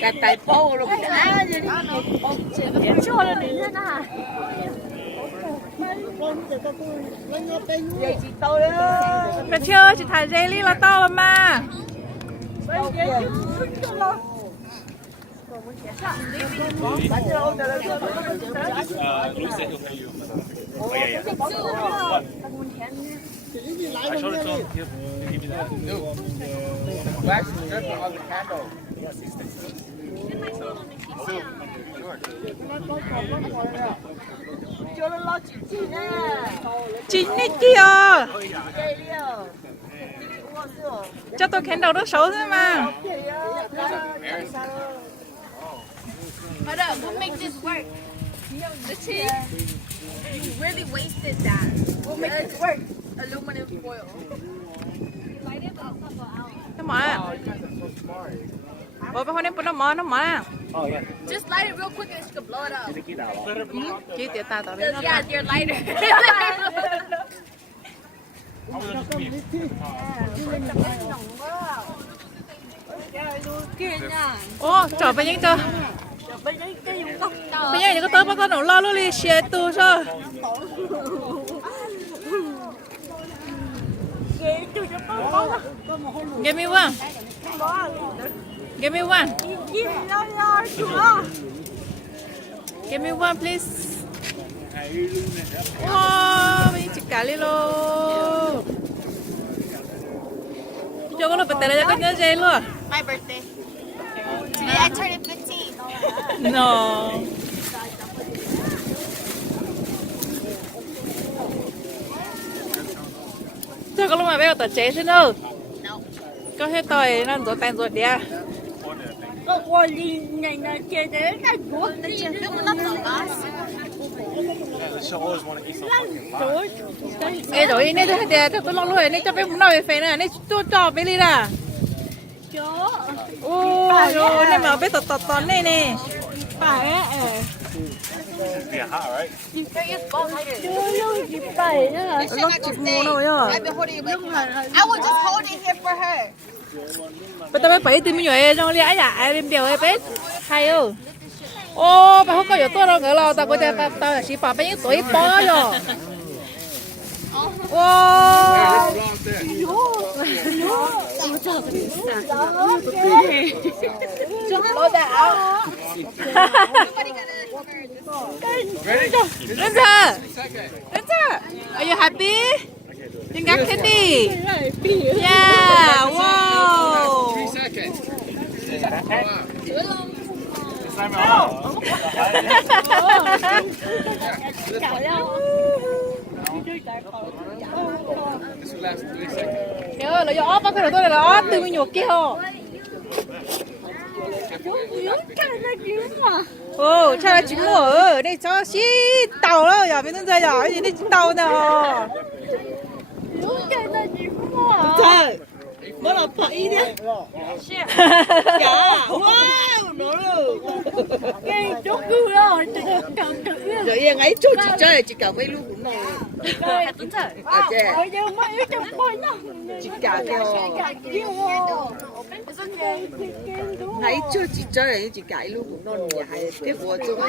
Cả tay phố luôn. Cho là đến thế nào? Vậy chị tôi đó. Mẹ chưa chị thả jelly là to lắm mà. Luis said he'll pay you. Oh, yeah, yeah. What? I showed it to him. He'll give me that. Wax strip on the candle. Cho nó lo chị nè. Chín đấy kia. Đây đi à. Cho tôi khen đầu nó xấu thôi mà. Hold up, we'll make this work. The cheese, you really wasted that. We'll make this work. Aluminum foil. Nó mở à? Ủa bà hôm nay nó mở Oh, yeah. Just light it real quick and she can blow it up. Chỉ tiệt tao đấy nó Yeah, your lighter. Ô, chở bây giờ chờ. Bây giờ những cái tớ bắt đầu lo luôn đi xe tu sao? Give me one. Give me one. Give me one, please. Wow, bây giờ chỉ cả lên luôn. Cho con nó bật tay ra con nhớ dây luôn. My birthday. Today I turned 15. No. Cho con lúc mà bé tờ chế thế đâu? Có hết tỏi nó rồi tan rồi đi à? The show always want to eat some fucking live. Ê rồi này tôi tôi lo luôn này cho bé muốn nói về phê nữa này cho bé đi ra. Ôi rồi này mà bé tọt này nè. Phải á. Yeah, hot, right? Nó chụp mua đâu vậy? I've been holding it back. I will just hold it here for her. Bây giờ bé phải tìm nhiều trong lẽ dạ em biểu em bé hay không? Ô bà không có nhiều tôi đâu ngờ là tao có thể tao chỉ bảo bé những tuổi bó rồi. Wow. Linda, are you happy? You got candy? Yeah, wow. 3 seconds. Time out. This will last 3 seconds. Nhớ là do bắt cái đầu tôi là nó từ mình nhột kia hồ. Ồ, cha là chính ở đây cho xí tàu đó, giờ bên đây giờ gì đây tàu nè. Trời, mới là phải đi. Dạ, wow, nó rồi. Cái chốt cứ đó, rồi yên ấy chút chị chơi chị cả quay luôn cũng nè. À chị. Chị cả kêu. Nãy chưa chị chơi chị cãi luôn cũng non dài tiếp của chúng.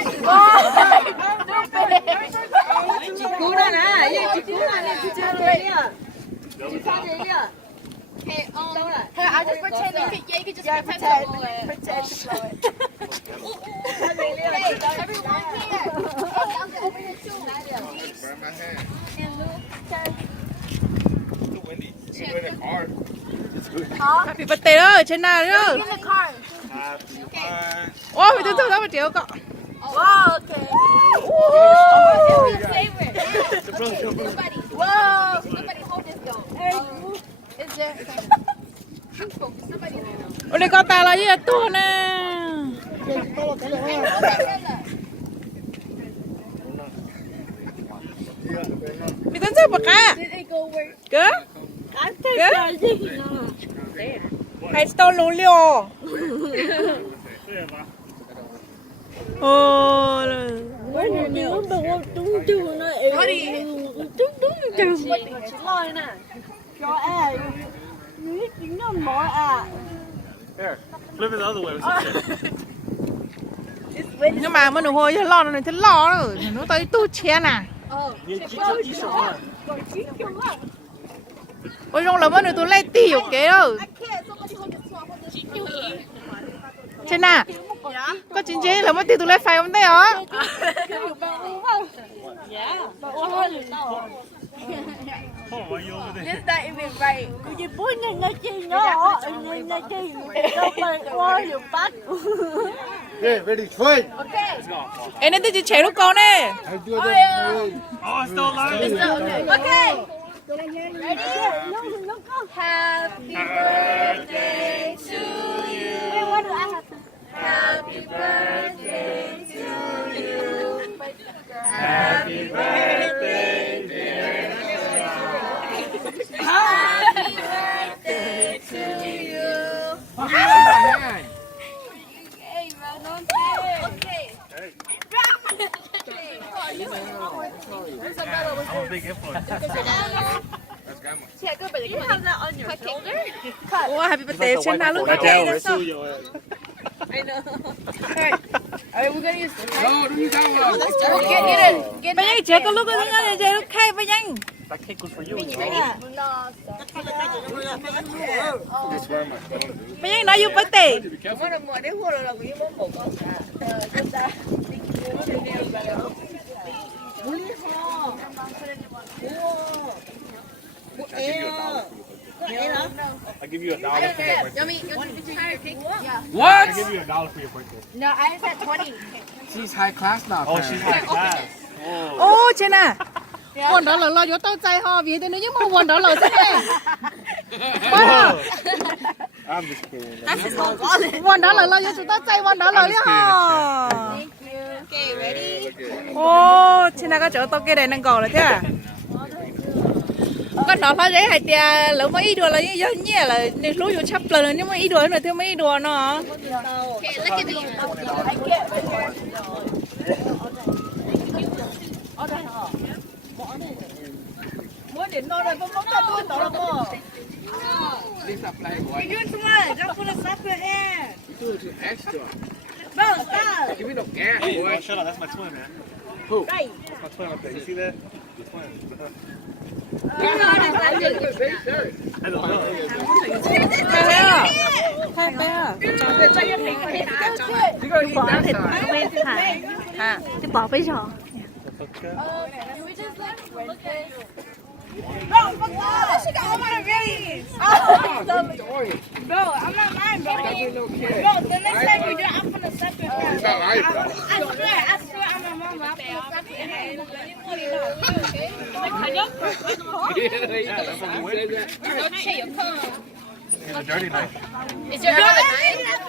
Chị cứu nó nè, chị cứu nó nè, chị chơi đây đi. Chị pha đây đi. Okay, here, I'll just pretend you could just pretend to blow it. Pretend to blow it. Hey, everyone here. Hey, I'm over here too. Burn my hand. And Luke, It's too windy. You can do it in the car. Happy birthday đó, trên nào đó. in the car. Happy birthday. Ôi, mình tưởng đó mà triệu cọ. Wow, okay. Whoa, it's your favorite. Somebody, whoa, somebody hold this though. Is there? Somebody. Ôi, đây con ta là gì to nè. Mình tưởng sao bạc à? Did it go where? Cơ? Cơ? Hay tao lú liò. Ồ. Here, flip it the other way. Nhưng mà mình hồi cho lo này thì lo rồi, nó tới tu chén à. Ôi trong là mình tụi lấy tiểu kế đâu. Trên à? Có chính chế là mất tiêu tụi lấy phải không thế hả? Oh, are you over there? Yes, that is right. Chị bố nhìn nó chi nhỏ, nhìn nó chi. Đâu phải qua được bắt. Okay, ready, try. Okay. Em nên chị chế lúc con nè. I do that. Oh, it's still alive. Okay. Ready? Happy birthday to you. Wait, what do I have to? Happy birthday to you. Happy birthday, dear. Happy birthday to you. Okay, man, okay. I'm a big influence. You have that on your shoulder? Ủa, happy birthday trên nào lúc That này. will sue you. I know. Alright, we're gonna use this. No, don't use that one. Get in. Get Bây giờ chế có lúc cái này chế lúc khai bây giờ. That cake was for you. Bây giờ nói yêu birthday. I give you $1 for your birthday. Yummy. You want to try your cake? Yeah. I What? give you $1 for your birthday. No, I said 20. She's high class now. Oh, she's high class. Oh. Ô, trên à. Quần đó là lo cho tao chạy ho vì thế nếu như mà quần đó là thế này. I'm just kidding. Quần đó là lo cho chúng ta chạy quần đó là đi ho. Thank you. Okay, ready? Ô, trên này có chỗ tao kia đây đang gọi là thế à? Con đó phải đấy hay tia, lỡ mà ít đùa là như nhẹ là nếu lúa vô chấp lần nhưng mà ít đùa nữa thì mới ít đùa nó. Okay, look at me. Muốn đến nó rồi, không có tôi nó là cô. Please apply one. You too much, just put a sucker here. Do it extra. No, stop. Give me no gas, Hey, boy. oh, shut up. That's my twin, man. Who? That's my twin up there. You see that? The twin. I don't know. Khai bé à? You gonna eat that side. À, thì bỏ bây giờ. Okay. We just look at Bro, fuck off. She got all my rings. Bro, I'm not mine, bro. Bro, the next time we do it, I'm gonna separate her. It's not right, bro. I swear, I'm a mama. I'm gonna separate her. Yeah, that's what we waited. It's a dirty knife. Is your brother nice?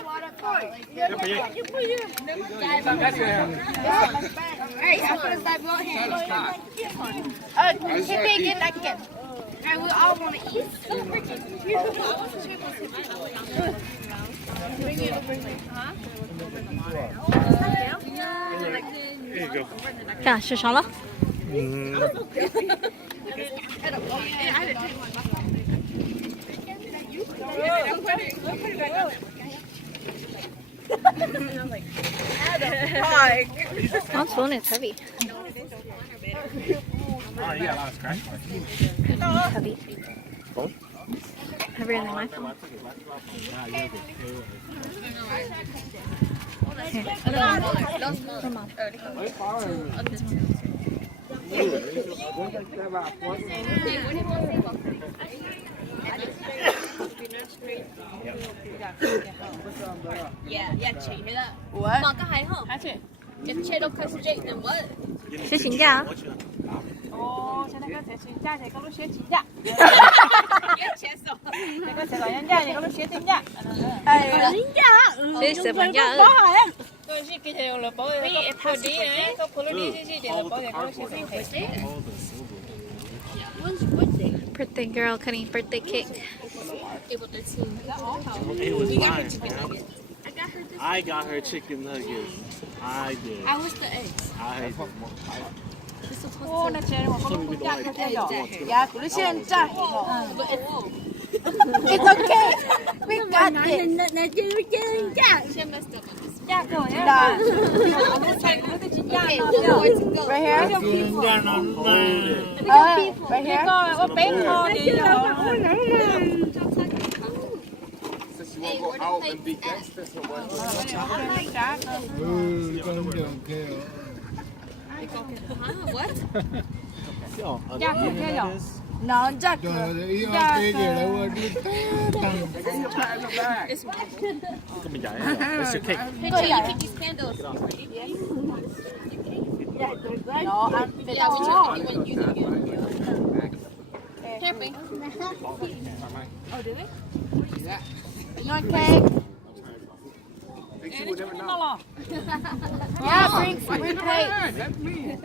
Yeah, but yeah. That's your Alright, I'm gonna start going here. Can we get that again? Alright, we all want to eat. So freaking Here you go. 干是啥了？ 刚从那特别 Oh, you got a lot of scratch marks. 特别。Heavier than my phone. Yeah, chị thấy đó. Mà có hay không? Cái chế độ khai straight then what? 学请假。 Ồ, cho nên có thể chuyển ra thì có lúc chuyển dạ. Cái chế số. Thì có thể gọi nhân gia thì có lúc chuyển tiền dạ.学什么假？ Tôi chỉ cái điều là bảo vệ có đi ấy, có phụ đi gì để bảo vệ có lúc chuyển tiền. Birthday girl cutting birthday cake. April 13. It was mine, man. I got her chicken nuggets. I did. I wish the eggs. I Ô, nó chơi mà có lúc dạ theo dõi. Dạ, của lúc chuyển dạ. But it's It's okay. We got this. She messed up on this. Right here. Right here. Since you want to go out and be gangsters or what? What? No, Jack. Take your pat in the back. 조금 얇아요. It's your cake. Hey, Jay, you pick these candles. No, I'm Yeah, we took it when you did it. Here, Bing. Oh, did it? You want cake? Think you would never know. Yeah, bring plate. That's me.